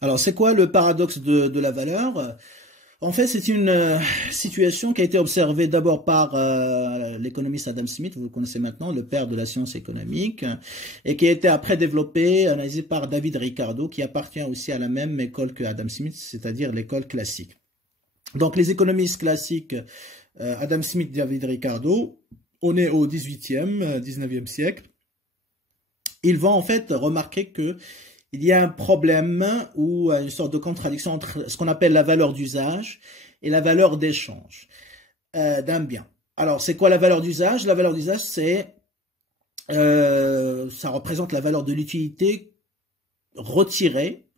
Alors, c'est quoi le paradoxe de la valeur? En fait, c'est une situation qui a été observée d'abord par l'économiste Adam Smith, vous le connaissez maintenant, le père de la science économique, et qui a été après développée, analysée par David Ricardo, qui appartient aussi à la même école que Adam Smith, c'est-à-dire l'école classique. Donc, les économistes classiques, Adam Smith, David Ricardo, on est au 18e, 19e siècle, ils vont en fait remarquer que il y a un problème ou une sorte de contradiction entre ce qu'on appelle la valeur d'usage et la valeur d'échange d'un bien. Alors, c'est quoi la valeur d'usage? La valeur d'usage, ça représente la valeur de l'utilité retirée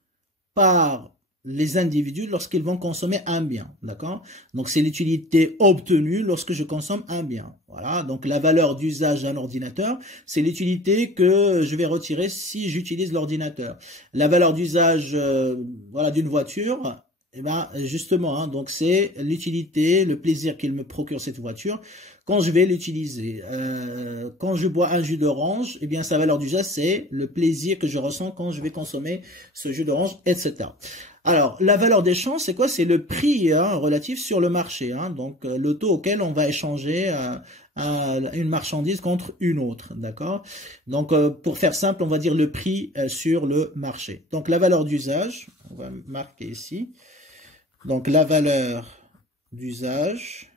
par les individus lorsqu'ils vont consommer un bien, d'accord? Donc, c'est l'utilité obtenue lorsque je consomme un bien. Voilà, donc la valeur d'usage d'un ordinateur, c'est l'utilité que je vais retirer si j'utilise l'ordinateur. La valeur d'usage voilà, d'une voiture, eh ben, justement, hein, donc c'est l'utilité, le plaisir qu'il me procure cette voiture quand je vais l'utiliser. Quand je bois un jus d'orange, eh bien, sa valeur d'usage, c'est le plaisir que je ressens quand je vais consommer ce jus d'orange, etc. Alors, la valeur d'échange, c'est quoi? C'est le prix hein, relatif sur le marché, hein, donc le taux auquel on va échanger une marchandise contre une autre, d'accord? Donc, pour faire simple, on va dire le prix sur le marché. Donc, la valeur d'usage, on va marquer ici. Donc, la valeur d'usage,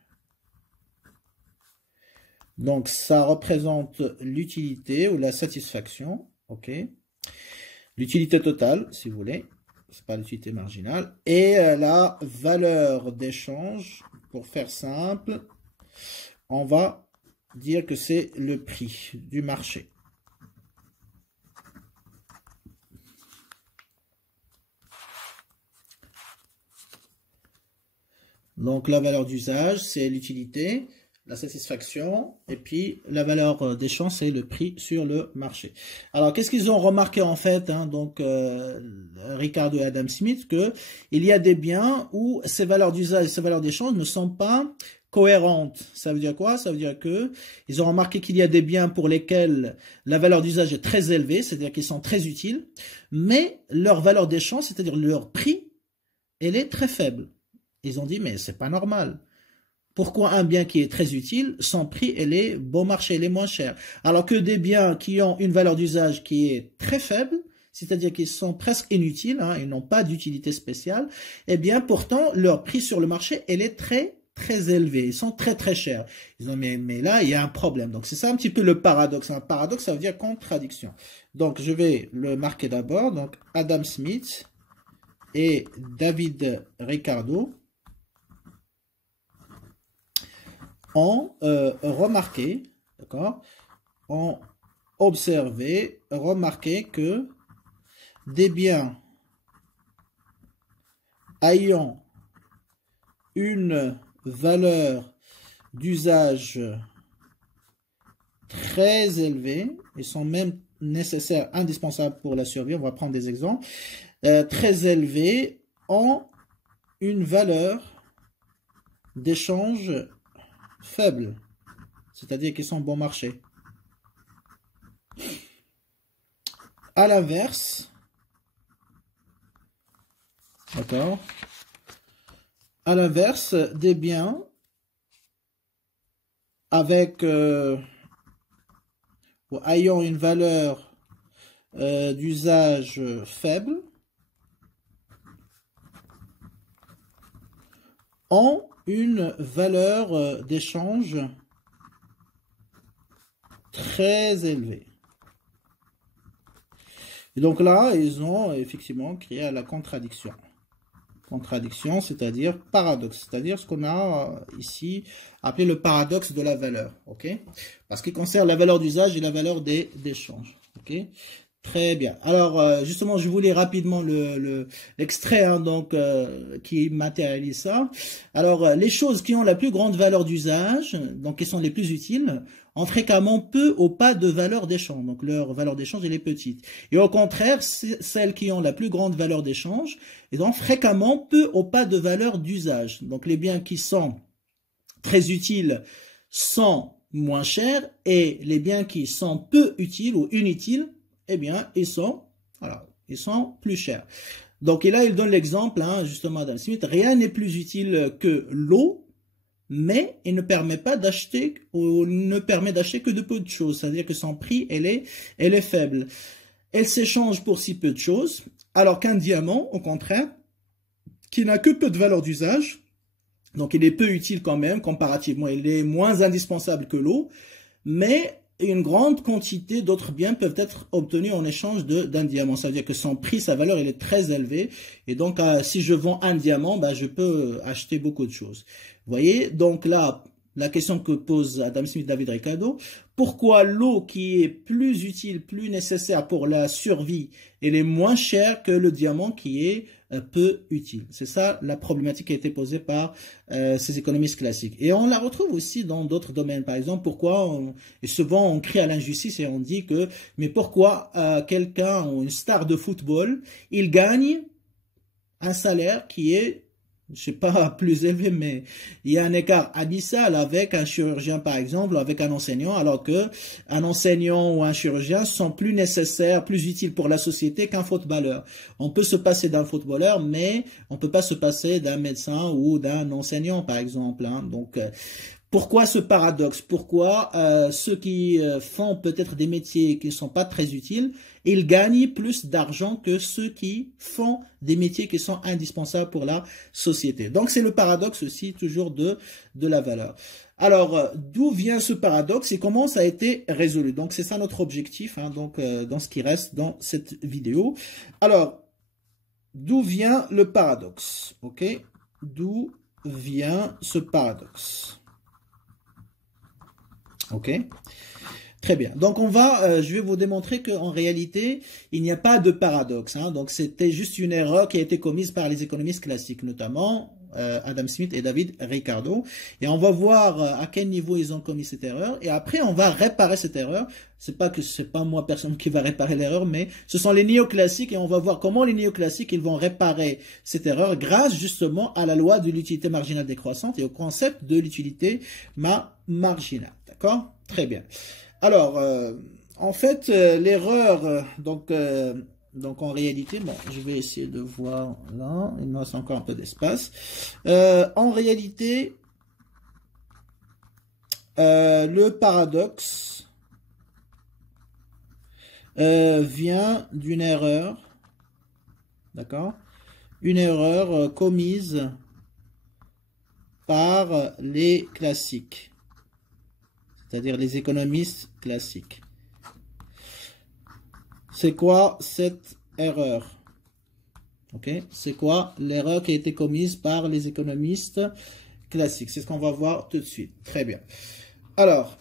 donc ça représente l'utilité ou la satisfaction, ok? L'utilité totale, si vous voulez. C'est pas l'utilité marginale. Et la valeur d'échange, pour faire simple, on va dire que c'est le prix du marché. Donc la valeur d'usage, c'est l'utilité, la satisfaction, et puis la valeur d'échange, c'est le prix sur le marché. Alors, qu'est-ce qu'ils ont remarqué en fait, hein, donc Ricardo et Adam Smith, que il y a des biens où ces valeurs d'usage et ces valeurs d'échange ne sont pas cohérentes. Ça veut dire quoi? Ça veut dire que ils ont remarqué qu'il y a des biens pour lesquels la valeur d'usage est très élevée, c'est-à-dire qu'ils sont très utiles, mais leur valeur d'échange, c'est-à-dire leur prix, elle est très faible. Ils ont dit, mais c'est pas normal. Pourquoi un bien qui est très utile, son prix, elle est bon marché, elle est moins cher. Alors que des biens qui ont une valeur d'usage qui est très faible, c'est-à-dire qu'ils sont presque inutiles, hein, ils n'ont pas d'utilité spéciale, eh bien pourtant leur prix sur le marché, elle est très très élevé, ils sont très très chers. Ils ont mais là il y a un problème. Donc c'est ça un petit peu le paradoxe. Un paradoxe, ça veut dire contradiction. Donc je vais le marquer d'abord. Donc Adam Smith et David Ricardo ont remarqué, d'accord, ont observé, remarqué que des biens ayant une valeur d'usage très élevée, et sont même nécessaires, indispensables pour la survie, on va prendre des exemples, très élevés, ont une valeur d'échange faible, c'est-à-dire qu'ils sont bon marché. À l'inverse, d'accord, à l'inverse, des biens avec ou ayant une valeur d'usage faible ont une valeur d'échange très élevée. Et donc là, ils ont effectivement créé la contradiction. Contradiction, c'est-à-dire paradoxe, c'est-à-dire ce qu'on a ici appelé le paradoxe de la valeur, ok? Parce qu'il concerne la valeur d'usage et la valeur d'échange, ok? Très bien. Alors, justement, je voulais rapidement l'extrait hein, donc qui matérialise ça. Alors, les choses qui ont la plus grande valeur d'usage, donc qui sont les plus utiles, ont fréquemment peu ou pas de valeur d'échange. Donc, leur valeur d'échange, elle est petite. Et au contraire, celles qui ont la plus grande valeur d'échange, elles ont fréquemment peu ou pas de valeur d'usage. Donc, les biens qui sont très utiles sont moins chers et les biens qui sont peu utiles ou inutiles, eh bien, ils sont plus chers. Donc, et là, il donne l'exemple, hein, justement, Adam Smith, rien n'est plus utile que l'eau, mais il ne permet pas d'acheter, ou ne permet d'acheter que de peu de choses. C'est-à-dire que son prix, elle est faible. Elle s'échange pour si peu de choses, alors qu'un diamant, au contraire, qui n'a que peu de valeur d'usage, donc il est peu utile quand même, comparativement, il est moins indispensable que l'eau, mais une grande quantité d'autres biens peuvent être obtenus en échange d'un diamant. Ça veut dire que son prix, sa valeur, elle est très élevée. Et donc, si je vends un diamant, bah, je peux acheter beaucoup de choses. Vous voyez, donc là, la question que pose Adam Smith, David Ricardo, pourquoi l'eau qui est plus utile, plus nécessaire pour la survie, elle est moins chère que le diamant qui est peu utile? C'est ça la problématique qui a été posée par ces économistes classiques. Et on la retrouve aussi dans d'autres domaines. Par exemple, et souvent on crie à l'injustice et on dit que, mais pourquoi quelqu'un, une star de football, il gagne un salaire qui est, je sais pas, plus élevé, mais il y a un écart abyssal avec un chirurgien, par exemple, ou avec un enseignant, alors que un enseignant ou un chirurgien sont plus nécessaires, plus utiles pour la société qu'un footballeur. On peut se passer d'un footballeur, mais on peut pas se passer d'un médecin ou d'un enseignant, par exemple, hein. Donc, pourquoi ce paradoxe? Pourquoi ceux qui font peut-être des métiers qui ne sont pas très utiles, ils gagnent plus d'argent que ceux qui font des métiers qui sont indispensables pour la société? Donc c'est le paradoxe aussi toujours de la valeur. Alors d'où vient ce paradoxe et comment ça a été résolu? Donc c'est ça notre objectif, hein, donc dans ce qui reste dans cette vidéo. Alors d'où vient le paradoxe? Ok, d'où vient ce paradoxe? Ok, très bien. Donc je vais vous démontrer qu'en réalité, il n'y a pas de paradoxe, hein. Donc c'était juste une erreur qui a été commise par les économistes classiques, notamment Adam Smith et David Ricardo. Et on va voir à quel niveau ils ont commis cette erreur. Et après, on va réparer cette erreur. C'est pas moi personne qui va réparer l'erreur, mais ce sont les néoclassiques et on va voir comment les néoclassiques ils vont réparer cette erreur grâce justement à la loi de l'utilité marginale décroissante et au concept de l'utilité marginale. D'accord? Très bien. Alors, en fait, l'erreur, donc en réalité, bon, je vais essayer de voir là, il me reste encore un peu d'espace. En réalité, le paradoxe vient d'une erreur, d'accord? Une erreur commise par les classiques. C'est-à-dire les économistes classiques. C'est quoi cette erreur? Ok, c'est quoi l'erreur qui a été commise par les économistes classiques? C'est ce qu'on va voir tout de suite. Très bien. Alors,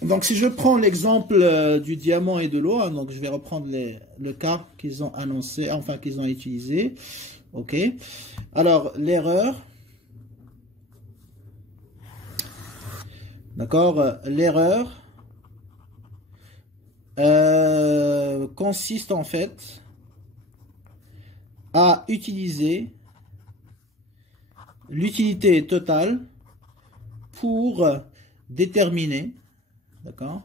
donc si je prends l'exemple du diamant et de l'eau, hein, donc je vais reprendre le cas qu'ils ont annoncé, enfin qu'ils ont utilisé. Ok. Alors, l'erreur. D'accord, l'erreur consiste en fait à utiliser l'utilité totale pour déterminer, d'accord,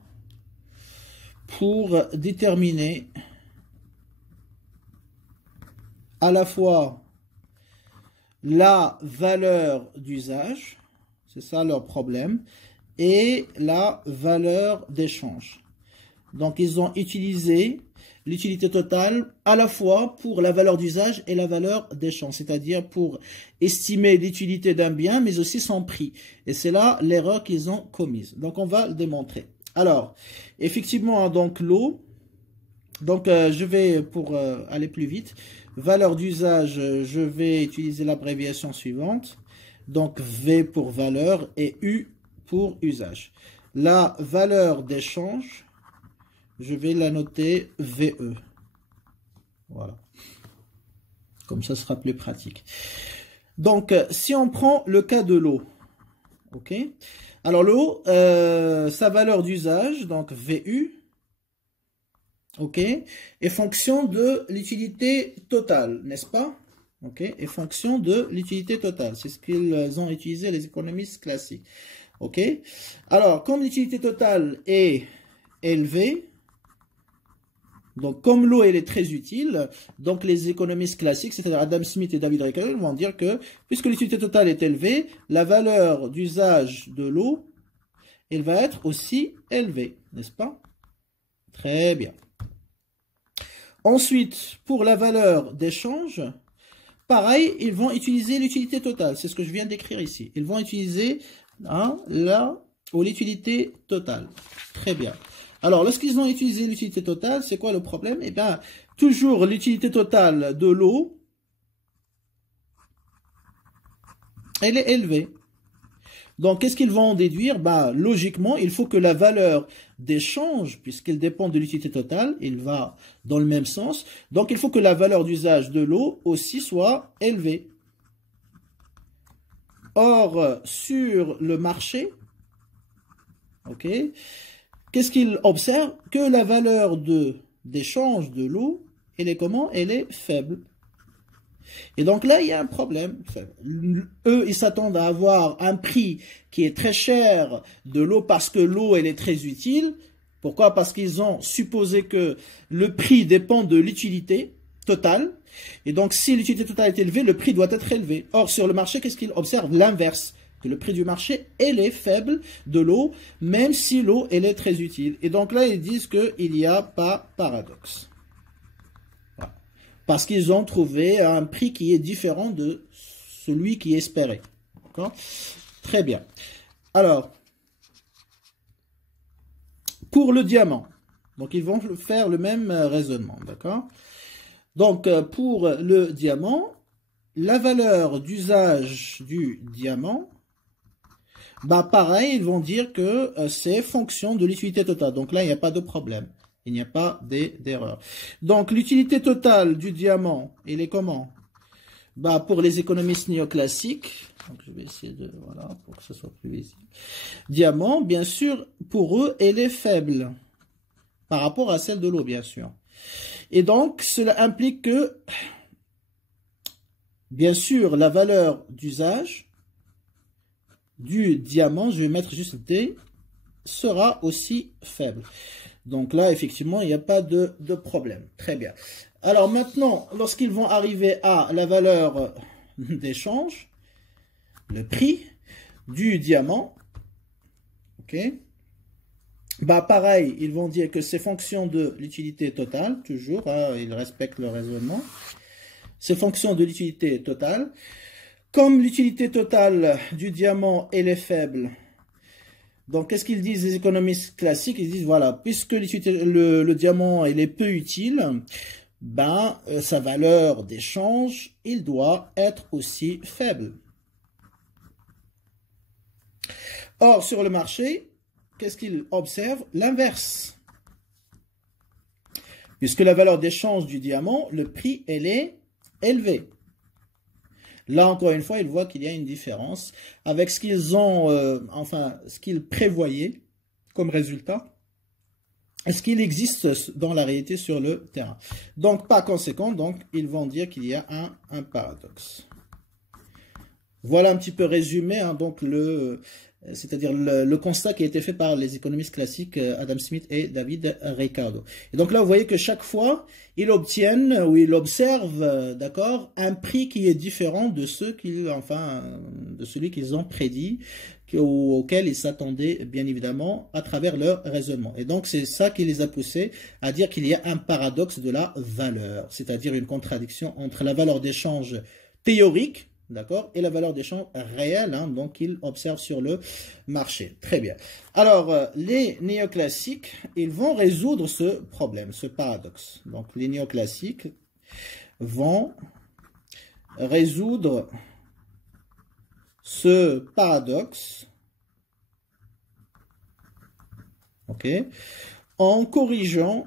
pour déterminer à la fois la valeur d'usage, c'est ça leur problème, et la valeur d'échange. Donc, ils ont utilisé l'utilité totale à la fois pour la valeur d'usage et la valeur d'échange, c'est-à-dire pour estimer l'utilité d'un bien, mais aussi son prix. Et c'est là l'erreur qu'ils ont commise. Donc, on va le démontrer. Alors, effectivement, donc l'eau, donc je vais, pour aller plus vite, valeur d'usage, je vais utiliser l'abréviation suivante. Donc, V pour valeur et U pour usage. La valeur d'échange, je vais la noter VE. Voilà. Comme ça sera plus pratique. Donc, si on prend le cas de l'eau, ok. Alors, l'eau, sa valeur d'usage, donc VU, ok, est fonction de l'utilité totale, n'est-ce pas? Ok, est fonction de l'utilité totale. C'est ce qu'ils ont utilisé, les économistes classiques. Ok. Alors, comme l'utilité totale est élevée, Donc, comme l'eau, elle est très utile, donc les économistes classiques, c'est-à-dire Adam Smith et David Ricardo, vont dire que, puisque l'utilité totale est élevée, la valeur d'usage de l'eau, elle va être aussi élevée, n'est-ce pas? Très bien. Ensuite, pour la valeur d'échange, pareil, ils vont utiliser l'utilité totale. C'est ce que je viens d'écrire ici. Ils vont utiliser l'utilité totale. Très bien. Alors, lorsqu'ils ont utilisé l'utilité totale, c'est quoi le problème? Eh bien, toujours l'utilité totale de l'eau, elle est élevée. Donc, qu'est-ce qu'ils vont déduire? Bah, logiquement, il faut que la valeur d'échange, puisqu'elle dépend de l'utilité totale, il va dans le même sens. Donc, il faut que la valeur d'usage de l'eau aussi soit élevée. Or, sur le marché, ok, qu'est-ce qu'il observe? Que la valeur d'échange de l'eau, elle est comment? Elle est faible. Et donc là, il y a un problème. Eux, ils s'attendent à avoir un prix qui est très cher de l'eau parce que l'eau, elle est très utile. Pourquoi? Parce qu'ils ont supposé que le prix dépend de l'utilité totale. Et donc, si l'utilité totale est élevée, le prix doit être élevé. Or, sur le marché, qu'est-ce qu'ils observent? L'inverse. Que le prix du marché, elle est faible de l'eau, même si l'eau, elle est très utile. Et donc là, ils disent qu'il n'y a pas paradoxe. Parce qu'ils ont trouvé un prix qui est différent de celui qui est espéré. D'accord? Très bien. Alors, pour le diamant, donc ils vont faire le même raisonnement. D'accord? Donc, pour le diamant, la valeur d'usage du diamant, bah pareil, ils vont dire que c'est fonction de l'utilité totale. Donc là, il n'y a pas de problème. Il n'y a pas d'erreur. Donc, l'utilité totale du diamant, il est comment? Bah, pour les économistes néoclassiques, donc je vais essayer de, voilà, pour que ce soit plus visible. Diamant, bien sûr, pour eux, elle est faible. Par rapport à celle de l'eau, bien sûr. Et donc, cela implique que, bien sûr, la valeur d'usage du diamant, je vais mettre juste D, sera aussi faible. Donc là, effectivement, il n'y a pas de problème. Très bien. Alors maintenant, lorsqu'ils vont arriver à la valeur d'échange, le prix du diamant, ok, bah pareil, ils vont dire que c'est fonction de l'utilité totale, toujours, hein, ils respectent le raisonnement. C'est fonction de l'utilité totale. Comme l'utilité totale du diamant, elle est faible, donc, qu'est-ce qu'ils disent les économistes classiques? Ils disent, voilà, puisque le diamant il est peu utile, ben, sa valeur d'échange, il doit être aussi faible. Or, sur le marché, qu'est-ce qu'ils observent? L'inverse. Puisque la valeur d'échange du diamant, le prix, elle est élevé. Là, encore une fois, ils voient qu'il y a une différence avec ce qu'ils ont, ce qu'ils prévoyaient comme résultat et ce qu'il existe dans la réalité sur le terrain. Donc, par conséquent, ils vont dire qu'il y a un paradoxe. Voilà un petit peu résumé, hein, donc c'est-à-dire le constat qui a été fait par les économistes classiques Adam Smith et David Ricardo. Et donc là, vous voyez que chaque fois, ils obtiennent ou ils observent, d'accord, un prix qui est différent de de celui qu'ils ont prédit, auquel ils s'attendaient bien évidemment à travers leur raisonnement. Et donc c'est ça qui les a poussés à dire qu'il y a un paradoxe de la valeur, c'est-à-dire une contradiction entre la valeur d'échange théorique, d'accord, et la valeur d'échange réelle, hein, donc qu'ils observent sur le marché. Très bien. Alors, les néoclassiques, ils vont résoudre ce problème, ce paradoxe. Donc, les néoclassiques vont résoudre ce paradoxe, ok, en corrigeant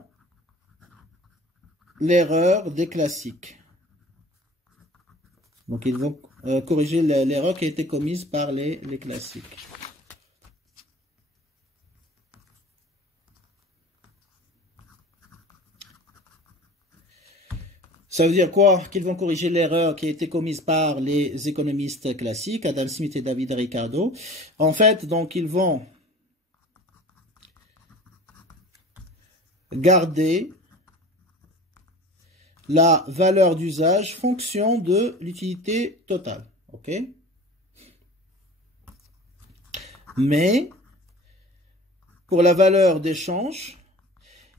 l'erreur des classiques. Donc, ils vont corriger l'erreur qui a été commise par les classiques. Ça veut dire quoi? Qu'ils vont corriger l'erreur qui a été commise par les économistes classiques, Adam Smith et David Ricardo. En fait, donc, ils vont garder la valeur d'usage fonction de l'utilité totale. OK? Mais pour la valeur d'échange,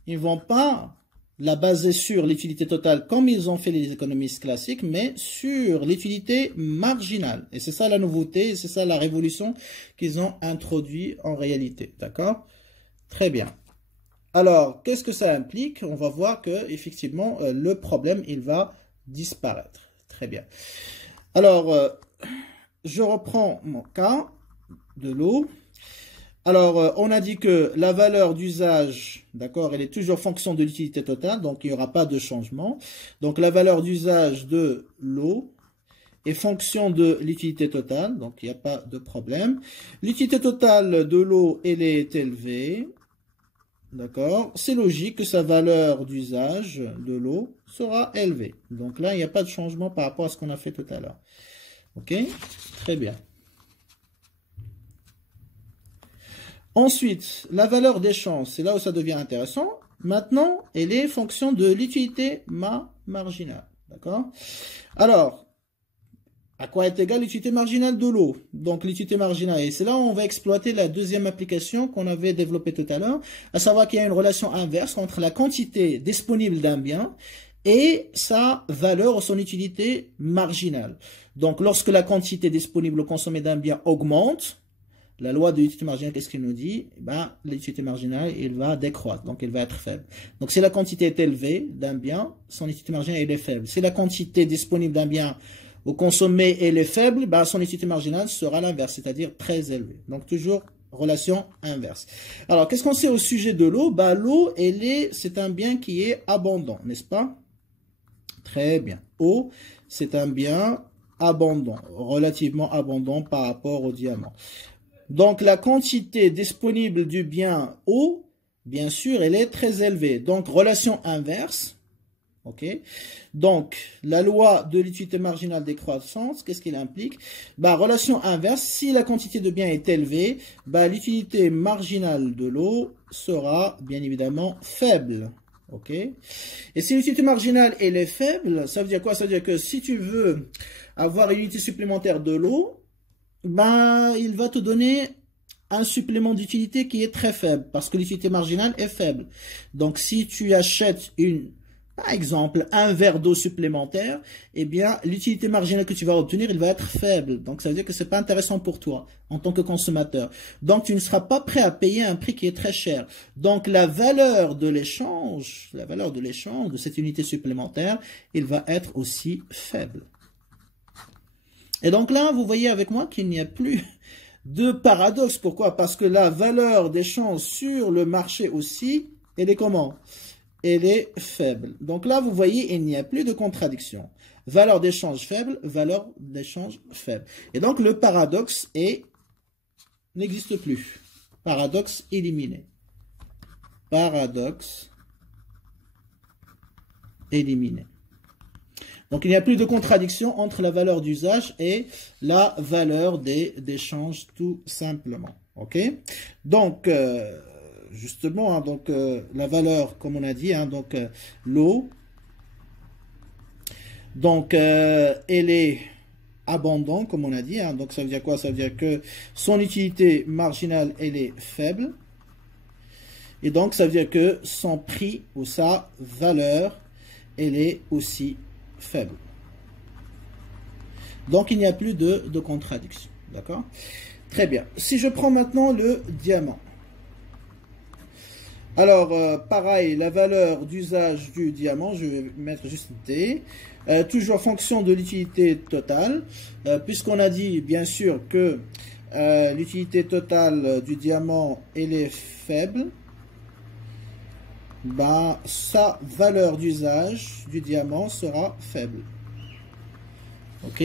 ils ne vont pas la baser sur l'utilité totale comme ils ont fait les économistes classiques, mais sur l'utilité marginale. Et c'est ça la nouveauté, c'est ça la révolution qu'ils ont introduit en réalité. D'accord? Très bien. Alors, qu'est-ce que ça implique? On va voir que effectivement le problème, il va disparaître. Très bien. Alors, je reprends mon cas de l'eau. Alors, on a dit que la valeur d'usage, d'accord, elle est toujours fonction de l'utilité totale, donc il n'y aura pas de changement. Donc, la valeur d'usage de l'eau est fonction de l'utilité totale, donc il n'y a pas de problème. L'utilité totale de l'eau, elle est élevée, d'accord. C'est logique que sa valeur d'usage de l'eau sera élevée. Donc là, il n'y a pas de changement par rapport à ce qu'on a fait tout à l'heure. OK? Très bien. Ensuite, la valeur d'échange, c'est là où ça devient intéressant. Maintenant, elle est fonction de l'utilité marginale. D'accord? Alors, à quoi est égale l'utilité marginale de l'eau? Donc, l'utilité marginale, et c'est là où on va exploiter la deuxième application qu'on avait développée tout à l'heure, à savoir qu'il y a une relation inverse entre la quantité disponible d'un bien et sa valeur ou son utilité marginale. Donc, lorsque la quantité disponible consommée d'un bien augmente, la loi de l'utilité marginale, qu'est-ce qu'il nous dit? L'utilité marginale, il va décroître, donc il va être faible. Donc si la quantité est élevée d'un bien, son utilité marginale elle est faible. Si la quantité disponible d'un bien au consommé elle est faible, son utilité marginale sera l'inverse, c'est-à-dire très élevée. Donc toujours relation inverse. Alors qu'est-ce qu'on sait au sujet de l'eau? L'eau, c'est un bien qui est abondant, n'est-ce pas? Très bien. Eau, c'est un bien abondant, relativement abondant par rapport au diamant. Donc, la quantité disponible du bien eau, bien sûr, elle est très élevée. Donc, relation inverse. OK? Donc, la loi de l'utilité marginale décroissante, qu'est-ce qu'il implique? Relation inverse, si la quantité de bien est élevée, l'utilité marginale de l'eau sera, bien évidemment, faible. OK? Et si l'utilité marginale, elle est faible, ça veut dire quoi? Ça veut dire que si tu veux avoir une unité supplémentaire de l'eau, il va te donner un supplément d'utilité qui est très faible, parce que l'utilité marginale est faible. Donc, si tu achètes par exemple, un verre d'eau supplémentaire, l'utilité marginale que tu vas obtenir, il va être faible. Donc, ça veut dire que c'est pas intéressant pour toi, en tant que consommateur. Donc, tu ne seras pas prêt à payer un prix qui est très cher. Donc, la valeur de l'échange de cette unité supplémentaire, il va être aussi faible. Et donc là, vous voyez avec moi qu'il n'y a plus de paradoxe. Pourquoi? Parce que la valeur d'échange sur le marché aussi, elle est comment? Elle est faible. Donc là, vous voyez, il n'y a plus de contradiction. Valeur d'échange faible, valeur d'échange faible. Et donc le paradoxe n'existe plus. Paradoxe éliminé. Paradoxe éliminé. Donc, il n'y a plus de contradiction entre la valeur d'usage et la valeur d'échange, tout simplement. OK? Donc, justement, la valeur, comme on a dit, l'eau, elle est abondante, comme on a dit. Donc, ça veut dire quoi? Ça veut dire que son utilité marginale, elle est faible. Et donc, ça veut dire que son prix ou sa valeur, elle est aussi faible. Donc, il n'y a plus de contradiction. D'accord? Très bien. Si je prends maintenant le diamant. Alors, pareil, la valeur d'usage du diamant, je vais mettre juste D. Toujours fonction de l'utilité totale. Puisqu'on a dit, bien sûr, que l'utilité totale du diamant, elle est faible. Sa valeur d'usage du diamant sera faible. OK?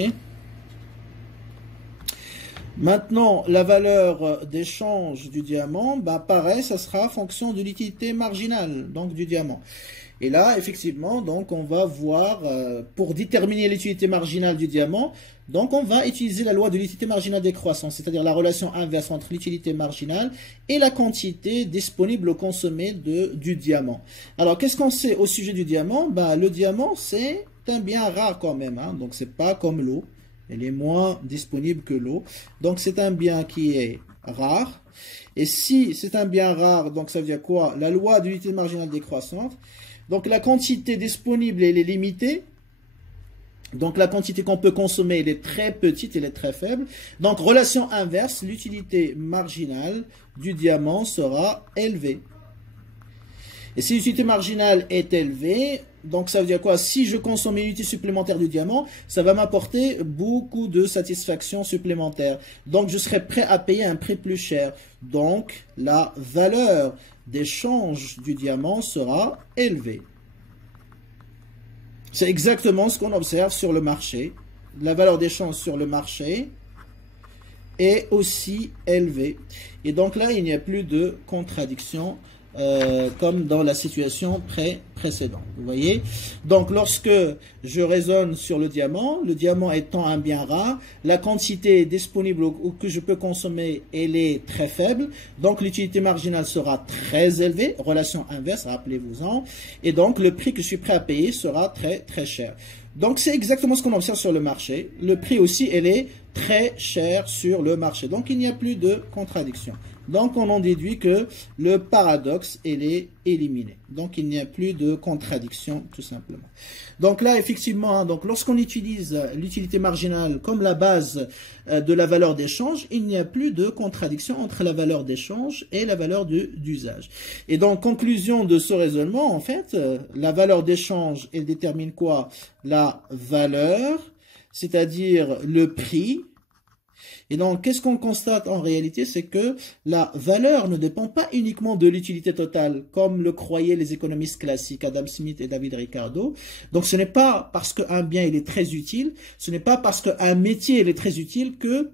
Maintenant, la valeur d'échange du diamant, pareil, ça sera fonction de l'utilité marginale, donc du diamant. Et là, effectivement, donc on va voir, pour déterminer l'utilité marginale du diamant, Donc, on va utiliser la loi de l'utilité marginale décroissante, c'est-à-dire la relation inverse entre l'utilité marginale et la quantité disponible au consommé du diamant. Alors, qu'est-ce qu'on sait au sujet du diamant? Ben, le diamant, c'est un bien rare quand même, hein, donc c'est pas comme l'eau. Elle est moins disponible que l'eau. Donc, c'est un bien qui est rare. Et si c'est un bien rare, donc ça veut dire quoi? La loi de l'utilité marginale décroissante. Donc, la quantité disponible, elle est limitée. Donc, la quantité qu'on peut consommer, elle est très petite, elle est très faible. Donc, relation inverse, l'utilité marginale du diamant sera élevée. Et si l'utilité marginale est élevée, donc ça veut dire quoi? Si je consomme une unité supplémentaire du diamant, ça va m'apporter beaucoup de satisfaction supplémentaire. Donc, je serai prêt à payer un prix plus cher. Donc, la valeur d'échange du diamant sera élevée. C'est exactement ce qu'on observe sur le marché. La valeur d'échange sur le marché est aussi élevée. Et donc là, il n'y a plus de contradiction comme dans la situation précédente. Vous voyez? Donc, lorsque je raisonne sur le diamant étant un bien rare, la quantité disponible ou que je peux consommer, elle est très faible. Donc, l'utilité marginale sera très élevée, relation inverse, rappelez-vous-en. Et donc, le prix que je suis prêt à payer sera très, très cher. Donc, c'est exactement ce qu'on observe sur le marché. Le prix aussi, elle est très cher sur le marché. Donc, il n'y a plus de contradiction. Donc, on en déduit que le paradoxe, il est éliminé. Donc, il n'y a plus de contradiction, tout simplement. Donc là, effectivement, donc lorsqu'on utilise l'utilité marginale comme la base de la valeur d'échange, il n'y a plus de contradiction entre la valeur d'échange et la valeur d'usage. Et donc, conclusion de ce raisonnement, en fait, la valeur d'échange, elle détermine quoi? La valeur, c'est-à-dire le prix. Et donc, qu'est-ce qu'on constate en réalité? C'est que la valeur ne dépend pas uniquement de l'utilité totale, comme le croyaient les économistes classiques Adam Smith et David Ricardo. Donc, ce n'est pas parce qu'un bien il est très utile, ce n'est pas parce qu'un métier il est très utile que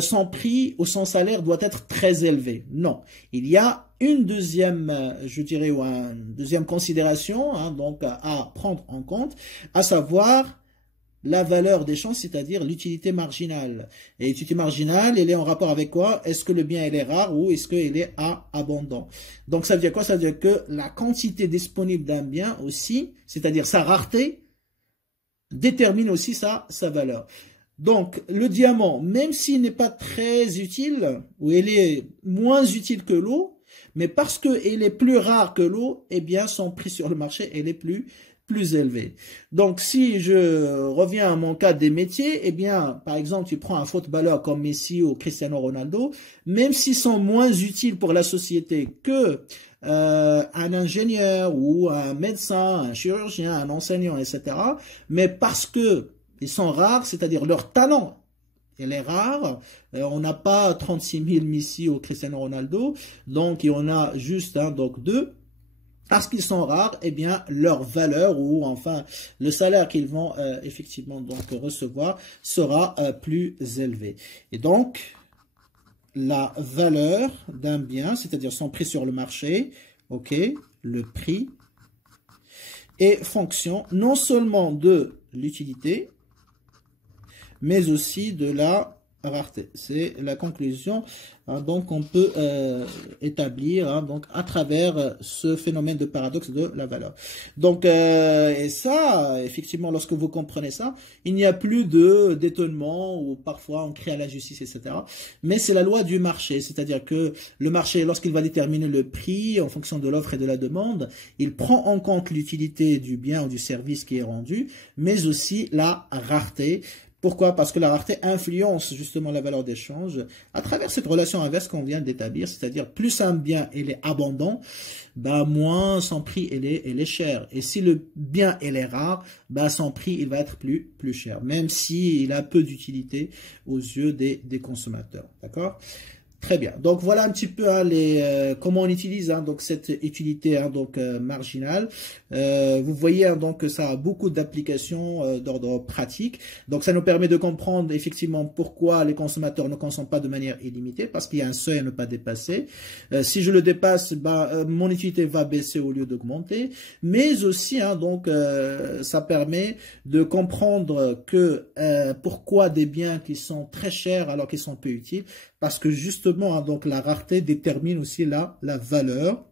son prix ou son salaire doit être très élevé. Non, il y a une deuxième, je dirais, ou une deuxième considération, hein, donc à prendre en compte, à savoir la valeur d'échange, c'est-à-dire l'utilité marginale. Et l'utilité marginale, elle est en rapport avec quoi? Est-ce que le bien il est rare ou est-ce qu'il est abondant? Donc ça veut dire quoi? Ça veut dire que la quantité disponible d'un bien aussi, c'est-à-dire sa rareté, détermine aussi sa valeur. Donc le diamant, même s'il n'est pas très utile, ou il est moins utile que l'eau, mais parce qu'il est plus rare que l'eau, eh bien son prix sur le marché, il est plus élevé. Donc, si je reviens à mon cas des métiers, eh bien, par exemple, tu prends un footballeur comme Messi ou Cristiano Ronaldo, même s'ils sont moins utiles pour la société que un ingénieur ou un médecin, un chirurgien, un enseignant, etc., mais parce que ils sont rares, c'est-à-dire leur talent, elle est rare. On n'a pas 36 000 Messi ou Cristiano Ronaldo, donc il y en a juste donc deux. Parce qu'ils sont rares, eh bien, leur valeur ou enfin le salaire qu'ils vont effectivement donc recevoir sera plus élevé. Et donc, la valeur d'un bien, c'est-à-dire son prix sur le marché, ok, le prix, est fonction non seulement de l'utilité, mais aussi de la rareté. C'est la conclusion donc on peut établir donc à travers ce phénomène de paradoxe de la valeur. Donc et ça, effectivement, lorsque vous comprenez ça, il n'y a plus d'étonnement ou parfois on crie à la justice, etc. Mais c'est la loi du marché, c'est-à-dire que le marché, lorsqu'il va déterminer le prix en fonction de l'offre et de la demande, il prend en compte l'utilité du bien ou du service qui est rendu, mais aussi la rareté. Pourquoi? Parce que la rareté influence justement la valeur d'échange à travers cette relation inverse qu'on vient d'établir, c'est-à-dire plus un bien il est abondant, bah, moins son prix il est cher. Et si le bien il est rare, bah, son prix il va être plus cher, même s'il a peu d'utilité aux yeux des consommateurs. D'accord? Très bien. Donc voilà un petit peu hein, comment on utilise hein, donc cette utilité hein, donc marginale. Vous voyez hein, donc que ça a beaucoup d'applications d'ordre pratique. Donc ça nous permet de comprendre effectivement pourquoi les consommateurs ne consomment pas de manière illimitée, parce qu'il y a un seuil à ne pas dépasser. Si je le dépasse, mon utilité va baisser au lieu d'augmenter. Mais aussi hein, donc ça permet de comprendre que pourquoi des biens qui sont très chers alors qu'ils sont peu utiles. Parce que justement, hein, donc la rareté détermine aussi la valeur.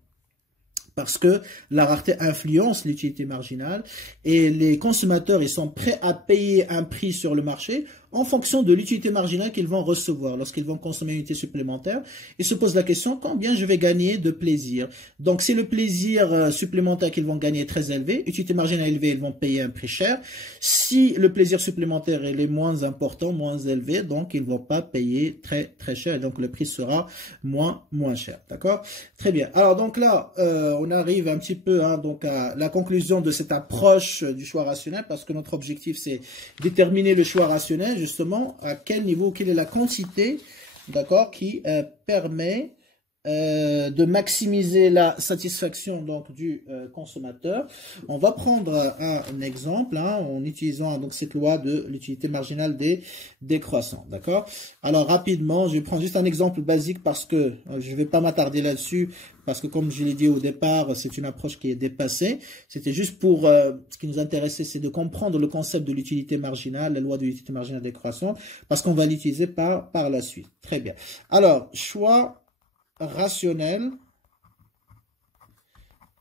Parce que la rareté influence l'utilité marginale et les consommateurs ils sont prêts à payer un prix sur le marché en fonction de l'utilité marginale qu'ils vont recevoir. Lorsqu'ils vont consommer une unité supplémentaire, ils se posent la question combien je vais gagner de plaisir. Donc si le plaisir supplémentaire qu'ils vont gagner est très élevé, utilité marginale élevée, ils vont payer un prix cher. Si le plaisir supplémentaire est moins important, moins élevé, donc ils ne vont pas payer très cher et donc le prix sera moins cher. D'accord? Très bien. Alors donc là, on arrive un petit peu hein, donc à la conclusion de cette approche du choix rationnel parce que notre objectif c'est déterminer le choix rationnel justement à quel niveau, quelle est la quantité, d'accord, qui permet de maximiser la satisfaction donc du consommateur. On va prendre un exemple hein, en utilisant donc cette loi de l'utilité marginale des décroissants, d'accord. Alors rapidement, je vais prendre juste un exemple basique parce que je ne vais pas m'attarder là-dessus parce que comme je l'ai dit au départ, c'est une approche qui est dépassée. C'était juste pour ce qui nous intéressait, c'est de comprendre le concept de l'utilité marginale, la loi de l'utilité marginale décroissante, parce qu'on va l'utiliser par la suite. Très bien. Alors, choix rationnel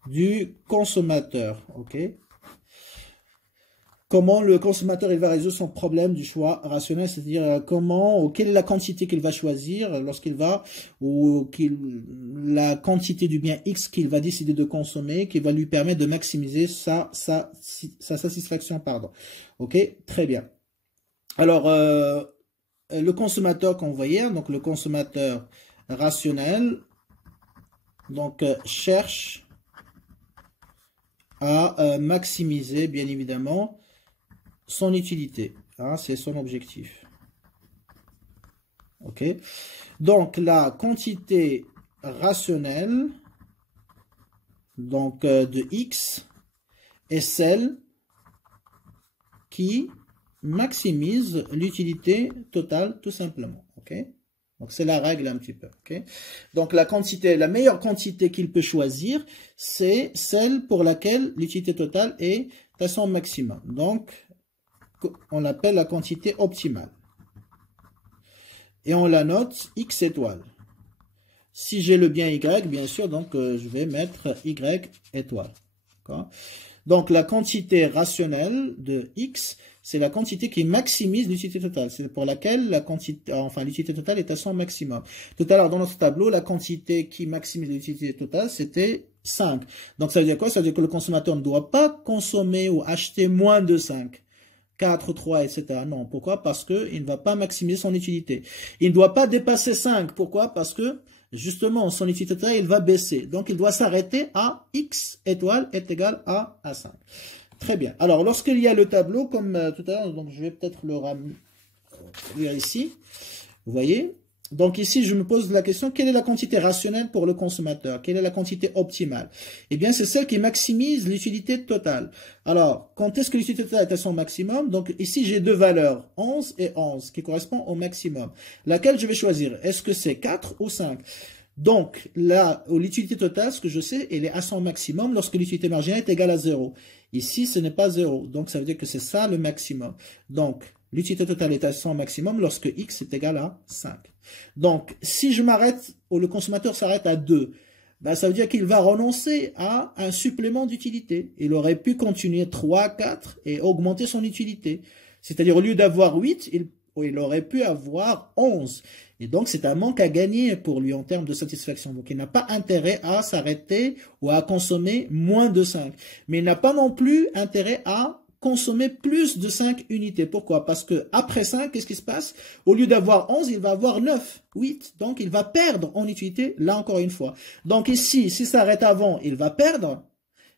du consommateur, ok. Comment le consommateur il va résoudre son problème du choix rationnel, c'est-à-dire comment ou quelle est la quantité qu'il va choisir lorsqu'il va ou la quantité du bien X qu'il va décider de consommer qui va lui permettre de maximiser sa satisfaction, pardon. Ok, très bien. Alors le consommateur qu'on voyait, donc le consommateur rationnel, donc cherche à maximiser bien évidemment son utilité, hein, c'est son objectif. Ok, donc la quantité rationnelle donc de X est celle qui maximise l'utilité totale tout simplement. Ok, donc c'est la règle un petit peu. Okay, donc la meilleure quantité qu'il peut choisir, c'est celle pour laquelle l'utilité totale est à son maximum. Donc on l'appelle la quantité optimale. Et on la note X étoile. Si j'ai le bien Y, bien sûr, donc je vais mettre Y étoile. Donc la quantité rationnelle de X, c'est la quantité qui maximise l'utilité totale. C'est pour laquelle l'utilité totale est à son maximum. Tout à l'heure, dans notre tableau, la quantité qui maximise l'utilité totale, c'était 5. Donc ça veut dire quoi? Ça veut dire que le consommateur ne doit pas consommer ou acheter moins de 5. 4, 3, etc. Non. Pourquoi? Parce qu'il ne va pas maximiser son utilité. Il ne doit pas dépasser 5. Pourquoi? Parce que, justement, son utilité totale, il va baisser. Donc, il doit s'arrêter à X étoile est égal à 5. Très bien. Alors, lorsqu'il y a le tableau, comme tout à l'heure, donc je vais peut-être le ramener ici. Vous voyez? Donc ici, je me pose la question, quelle est la quantité rationnelle pour le consommateur? Quelle est la quantité optimale? Eh bien, c'est celle qui maximise l'utilité totale. Alors, quand est-ce que l'utilité totale est à son maximum? Donc ici, j'ai deux valeurs, 11 et 11, qui correspondent au maximum. Laquelle je vais choisir? Est-ce que c'est 4 ou 5? Donc, là, l'utilité totale, ce que je sais, elle est à son maximum lorsque l'utilité marginale est égale à 0. Ici, ce n'est pas 0. Donc, ça veut dire que c'est ça le maximum. Donc, l'utilité totale est à son maximum lorsque X est égal à 5. Donc, si je m'arrête, ou le consommateur s'arrête à 2, ben, ça veut dire qu'il va renoncer à un supplément d'utilité. Il aurait pu continuer 3, 4 et augmenter son utilité. C'est-à-dire, au lieu d'avoir 8, il aurait pu avoir 11. Et donc, c'est un manque à gagner pour lui en termes de satisfaction. Donc, il n'a pas intérêt à s'arrêter ou à consommer moins de 5. Mais il n'a pas non plus intérêt à consommer plus de 5 unités. Pourquoi? Parce que après 5, qu'est-ce qui se passe? Au lieu d'avoir 11, il va avoir 9, 8. Donc, il va perdre en utilité, là encore une fois. Donc ici, s'il s'arrête avant, il va perdre.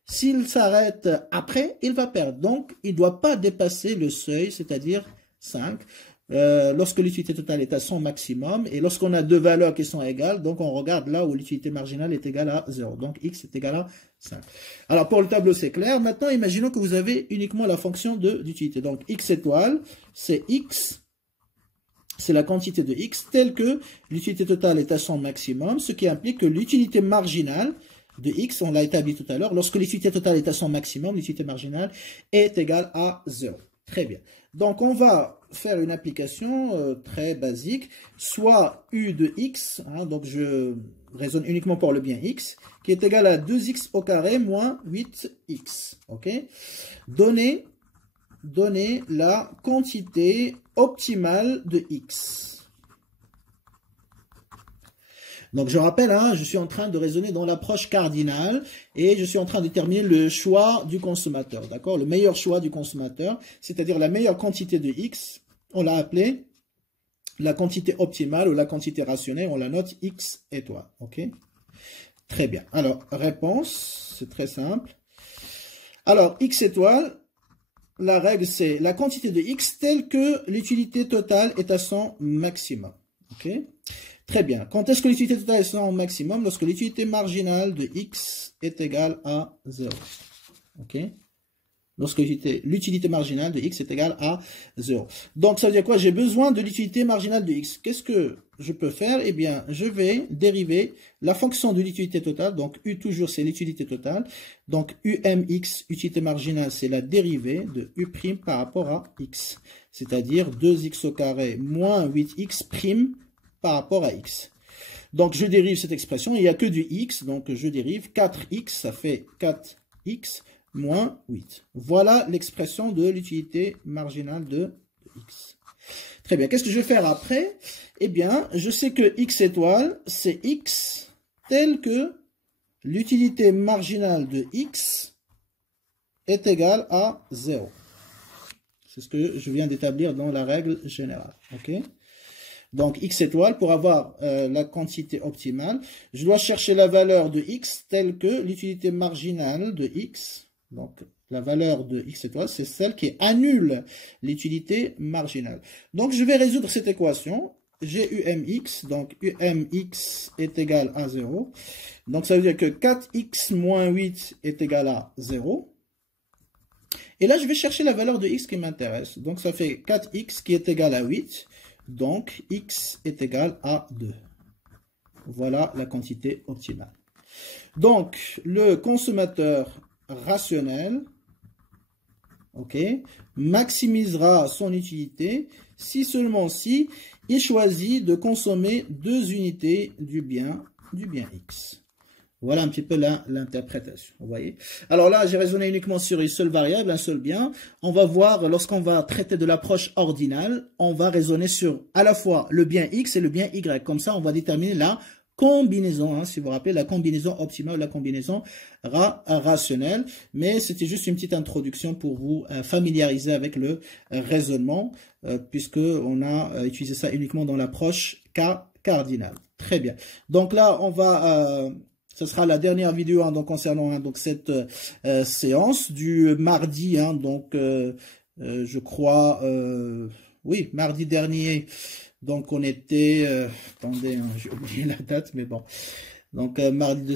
S'il s'arrête après, il va perdre. Donc, il ne doit pas dépasser le seuil, c'est-à-dire 5. lorsque l'utilité totale est à son maximum, et lorsqu'on a deux valeurs qui sont égales, donc on regarde là où l'utilité marginale est égale à 0. Donc x est égal à 5. Alors pour le tableau, c'est clair. Maintenant, imaginons que vous avez uniquement la fonction d'utilité. Donc x étoile, c'est x, c'est la quantité de x telle que l'utilité totale est à son maximum, ce qui implique que l'utilité marginale de x, on l'a établi tout à l'heure, lorsque l'utilité totale est à son maximum, l'utilité marginale est égale à 0. Très bien. Donc, on va faire une application très basique, soit u de x, hein, donc je raisonne uniquement pour le bien x, qui est égal à 2x au carré moins 8x. Ok. Donner la quantité optimale de x. Donc, je rappelle, hein, je suis en train de raisonner dans l'approche cardinale et je suis en train de déterminer le choix du consommateur, d'accord? Le meilleur choix du consommateur, c'est-à-dire la meilleure quantité de x, on l'a appelé la quantité optimale ou la quantité rationnelle, on la note x étoile, ok? Très bien. Alors, réponse, c'est très simple. Alors, x étoile, la règle, c'est la quantité de x telle que l'utilité totale est à son maximum, ok? Très bien. Quand est-ce que l'utilité totale est au maximum? Lorsque l'utilité marginale de x est égale à 0. OK? Lorsque l'utilité marginale de x est égale à 0. Donc, ça veut dire quoi? J'ai besoin de l'utilité marginale de x. Qu'est-ce que je peux faire? Eh bien, je vais dériver la fonction de l'utilité totale. Donc, u toujours, c'est l'utilité totale. Donc, umx, utilité marginale, c'est la dérivée de u' par rapport à x. C'est-à-dire 2x au carré moins 8x' par rapport à x. Donc, je dérive cette expression. Il n'y a que du x, donc je dérive 4x, ça fait 4x moins 8. Voilà l'expression de l'utilité marginale de x. Très bien. Qu'est-ce que je vais faire après? Eh bien, je sais que x étoile, c'est x tel que l'utilité marginale de x est égale à 0. C'est ce que je viens d'établir dans la règle générale. OK? Donc, x étoile, pour avoir la quantité optimale, je dois chercher la valeur de x telle que l'utilité marginale de x. Donc, la valeur de x étoile, c'est celle qui annule l'utilité marginale. Donc, je vais résoudre cette équation. J'ai umx, donc umx est égal à 0. Donc, ça veut dire que 4x moins 8 est égal à 0. Et là, je vais chercher la valeur de x qui m'intéresse. Donc, ça fait 4x qui est égal à 8. Donc, x est égal à 2. Voilà la quantité optimale. Donc, le consommateur rationnel, ok, maximisera son utilité si seulement si il choisit de consommer 2 unités du bien x. Voilà un petit peu l'interprétation, vous voyez. Alors là, j'ai raisonné uniquement sur une seule variable, un seul bien. On va voir, lorsqu'on va traiter de l'approche ordinale, on va raisonner sur à la fois le bien x et le bien y. Comme ça, on va déterminer la combinaison, hein, si vous vous rappelez, la combinaison optimale, la combinaison rationnelle. Mais c'était juste une petite introduction pour vous familiariser avec le raisonnement, puisque on a utilisé ça uniquement dans l'approche cardinale. Très bien. Donc là, on va... ce sera la dernière vidéo hein, donc, concernant hein, donc, cette séance du mardi. Hein, donc, je crois, oui, mardi dernier. Donc, on était... attendez, hein, j'ai oublié la date, mais bon. Donc, mardi de